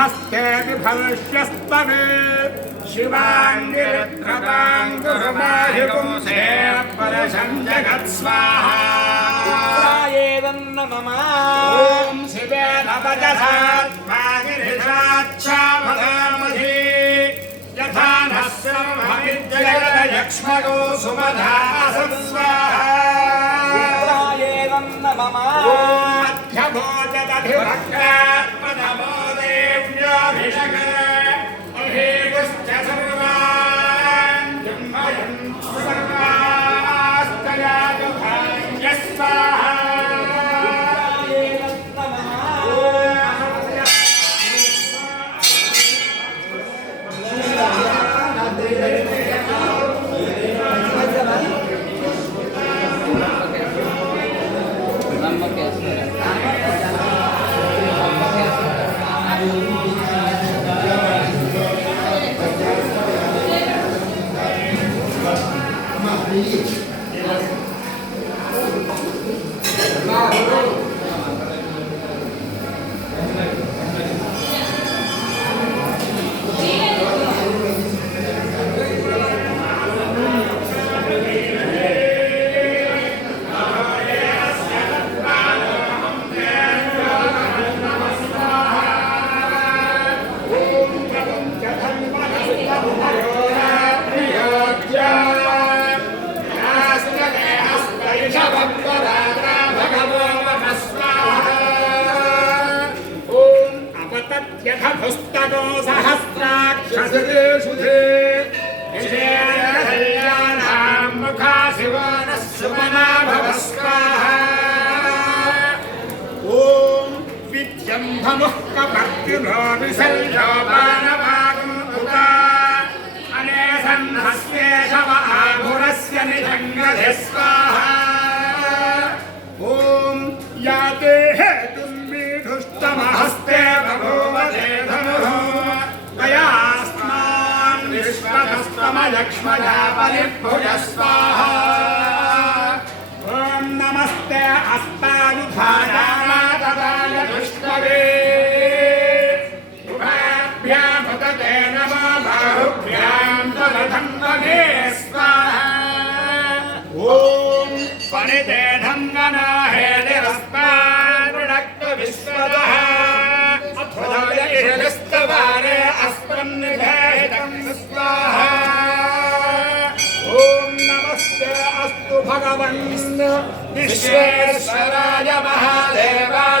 हस्ते भविष्यस्तवे शिवाङ्गिरत्रपाङ्कुरमाहिपुंसे परशं जगत्स्वाहा ॐ शिवे नवजसात्मागिरिषाच्छामधामधि यथा नः सर्वविद्यलक्ष्मणो सुमधासत्स्वाहा मध्यभोजदधिभक्तात्मनमो देव्याभिषक अहेगुश्च सर्वान् जन्मयन् सर्वास्तयातु भाग्यस्वाहा पुस्तको सहस्राक्षसुषु कल्याणां मुखा शिवानः सुमना भवस्वाहा ॐ विद्यं भमुः कपर्तिनो विसर्जोपानवागं उता अनेसन्हस्ते शव आभुरस्य निजङ्गधे स्वाहा ॐ याते हेतुं विधुष्टमहस्ते बभूवते धनुः तयास्मान् विश्वतस्तमलक्ष्मया परिभुज स्वाहा ॐ नमस्ते अस्तायुधानाय विष्णवे उभाभ्यामुदते नमो बाहुभ्यां तदधन्वने स्वाहा ॐ पणिते धन्वना हेलिरस्मान् विश्वतः अथोदयस्तवारे अस्मन्निधेहितं स्वाहा ॐ नमस्ते अस्तु भगवन् विश्वेश्वराय महादेवाय